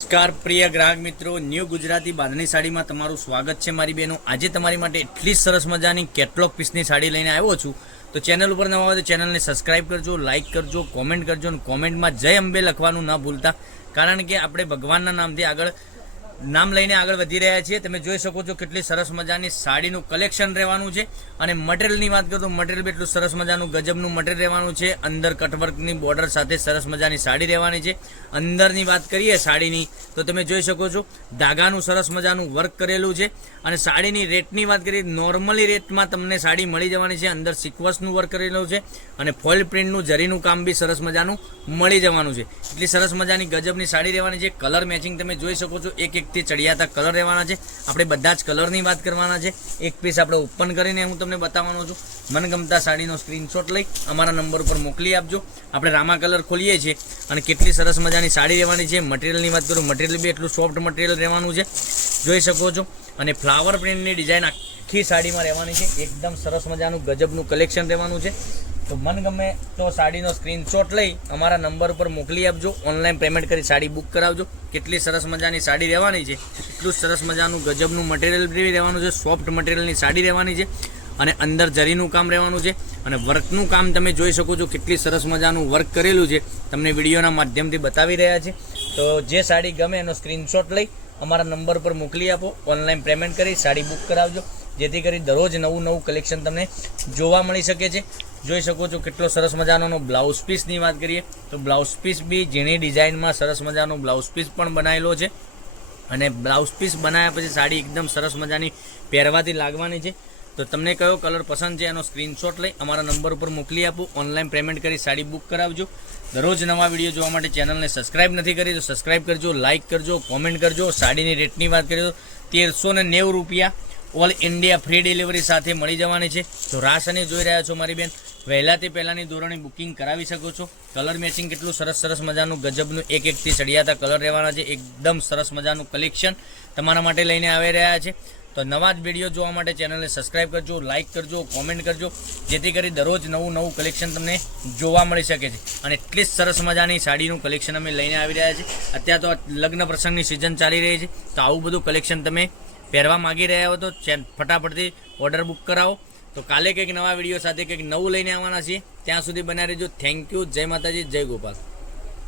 નમસ્કાર પ્રિય ગ્રાહક મિત્રો, ન્યૂ ગુજરાતી બાંધણી સાડીમાં તમારું સ્વાગત છે મારી બહેનો। આજે તમારી માટે એટલી સરસ મજાની કેટલોગ પીસની સાડી લઈને આવ્યો છું। તો ચેનલ ઉપર નવા હોય તો ચેનલને સબસ્ક્રાઇબ કરજો, લાઇક કરજો, કોમેન્ટ કરજો અને કોમેન્ટમાં જય અંબે લખવાનું ન ભૂલતા, કારણ કે આપણે ભગવાનના નામથી નામ લઈને આગળ વધી રહ્યા છીએ। તમે જોઈ શકો છો કેટલી સરસ મજાની સાડીનું કલેક્શન રહેવાનું છે। અને મટીરિયલની વાત કરું તો મટીરિયલ બી એટલું સરસ મજાનું ગજબનું મટીરિયલ રહેવાનું છે। અંદર કટવર્કની બોર્ડર સાથે સરસ મજાની સાડી રહેવાની છે। અંદરની વાત કરીએ સાડીની તો તમે જોઈ શકો છો ધાગાનું સરસ મજાનું વર્ક કરેલું છે। અને સાડીની રેટની વાત કરીએ નોર્મલી રેટમાં તમને સાડી મળી જવાની છે। અંદર સિક્વન્સનું વર્ક કરેલું છે અને ફોઇલ પ્રિન્ટનું જરીનું કામ બી સરસ મજાનું મળી જવાનું છે। એટલી સરસ મજાની ગજબની સાડી રહેવાની છે। કલર મેચિંગ તમે જોઈ શકો છો, એક એકથી ચડિયાતા કલર રહેવાના છે। આપણે બધા જ કલરની વાત કરવાના છે। એક પીસ આપણે ઓપન કરીને હું તમને બતાવવાનો છું। મનગમતા સાડીનો સ્ક્રીનશોટ લઈ અમારા નંબર ઉપર મોકલી આપજો। આપણે રામા કલર ખોલીએ છીએ અને કેટલી સરસ મજાની સાડી રહેવાની છે। મટીરિયલની વાત કરું, મટીરિયલ બી એટલું સોફ્ટ મટીરિયલ રહેવાનું છે, જોઈ શકો છો। અને ફ્લાવર પ્રિન્ટની ડિઝાઇન આખી સાડીમાં રહેવાની છે। એકદમ સરસ મજાનું ગજબનું કલેક્શન રહેવાનું છે। તો મન ગમે તો સાડીનો સ્ક્રીનશોટ લઈ અમારા નંબર ઉપર મોકલી આપજો। ઓનલાઈન પેમેન્ટ કરી સાડી બુક કરાવજો। કેટલી સરસ મજાની સાડી રહેવાની છે, એટલું સરસ મજાનું ગજબનું મટીરિયલ બી રહેવાનું છે। સોફ્ટ મટીરિયલની સાડી રહેવાની છે અને અંદર જરીનું કામ રહેવાનું છે અને વર્કનું કામ તમે જોઈ શકો છો, કેટલી સરસ મજાનું વર્ક કરેલું છે, તમને વિડીયોના માધ્યમથી બતાવી રહ્યા છે। તો જે સાડી ગમે એનો સ્ક્રીનશોટ લઈ અમારા નંબર પર મોકલી આપો। ઓનલાઈન પેમેન્ટ કરી સાડી બુક કરાવજો, જેથી કરી દરરોજ નવું કલેક્શન તમને જોવા મળી શકે છે। જોઈ શકો છો કેટલો સરસ મજાનો બ્લાઉઝ પીસની વાત કરીએ તો બ્લાઉઝ પીસ બી ઝીણી ડિઝાઇનમાં સરસ મજાનો બ્લાઉઝ પીસ પણ બનાવેલો છે। અને બ્લાઉઝ પીસ બનાવ્યા પછી સાડી એકદમ સરસ મજાની પહેરવાથી લાગવાની છે। તો તમને કયો કલર પસંદ છે એનો સ્ક્રીનશોટ લઈ અમારા નંબર ઉપર મોકલી આપો। ઓનલાઈન પેમેન્ટ કરી સાડી બુક કરાવજો। દરરોજ નવા વિડીયો જોવા માટે ચેનલને સબસ્ક્રાઇબ નથી કરી તો સબસ્ક્રાઇબ કરજો, લાઇક કરજો, કોમેન્ટ કરજો। સાડીની રેટની વાત કરીએ તો 1390 રૂપિયા ઓલ ઇન્ડિયા ફ્રી ડિલિવરી સાથે મળી જવાની છે। તો રાસ અને જોઈ રહ્યા છો મારી બેન, વહેલાથી પહેલાંની ધોરણે બુકિંગ કરાવી શકો છો। કલર મેચિંગ કેટલું સરસ મજાનું ગજબનું એક એકથી ચડિયાતા કલર રહેવાના છે। એકદમ સરસ મજાનું કલેક્શન તમારા માટે લઈને આવી રહ્યા છે। તો નવા જ વિડીયો જોવા માટે ચેનલને સબસ્ક્રાઇબ કરજો, લાઇક કરજો, કોમેન્ટ કરજો, જેથી કરી દરરોજ નવું કલેક્શન તમને જોવા મળી શકે છે। અને એટલી જ સરસ મજાની સાડીનું કલેક્શન અમે લઈને આવી રહ્યા છીએ। અત્યારે તો લગ્ન પ્રસંગની સિઝન ચાલી રહી છે, તો આવું બધું કલેક્શન તમે પહેરવા માગી રહ્યા હો તો ફટાફટથી ઓર્ડર બુક કરાવો। તો કાલે કંઈક નવા વિડીયો સાથે કંઈક નવું લઈને આવવાના છીએ। ત્યાં સુધી બનાવી રહેજો। Thank you. જય માતાજી, જય ગોપાલ।